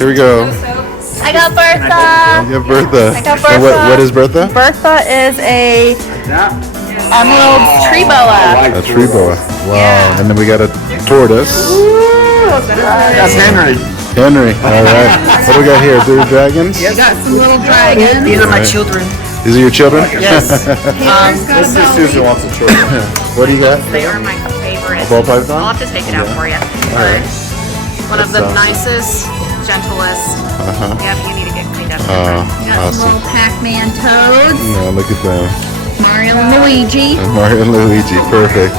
Here we go. I got Bertha. You have Bertha. I got Bertha. And what is Bertha? Bertha is a emerald tree boa. A tree boa. Wow. Yeah. And then we got a tortoise. That's Henry. Henry. All right. What do we got here? Blue dragons? We got some little dragons. These are my children. These are your children? Yes. This is Susan wants the children. What do you got? They are my favorite. Ball python? I'll have to take it out for you. All right. One of the That's awesome. nicest, gentlest. Yep, you need to get cleaned up. Oh, We got some awesome. little Pac-Man toads. Yeah, look at them. Mario and Luigi. And Mario and Luigi. Perfect.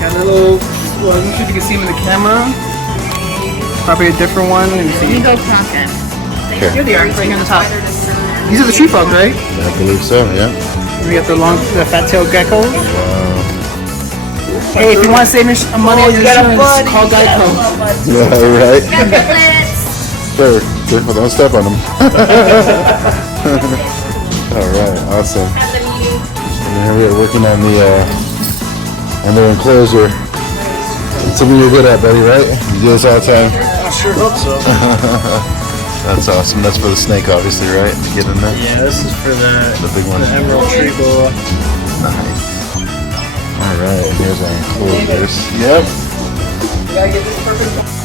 Got a little, well, I'm not sure if you can see them in the camera. Probably a different one. Let me Here see. you go, Crockett. Here they are, right here on the top. These are the tree frogs, right? I believe so, yeah. We got the fat-tailed geckos. Wow. Hey, if you want to save money on your insurance, call Geico. Yeah, right. Triplets. Sure. Careful, don't step on them. All right, awesome. And then we're working on the enclosure. It's something you're good at, buddy, right? You do this all the time. I sure hope so. That's awesome. That's for the snake, obviously, right? To get in there. Yeah, this is for The big one. the emerald tree boa. Nice. All right, here's our enclosures. Yep. You gotta get this perfect.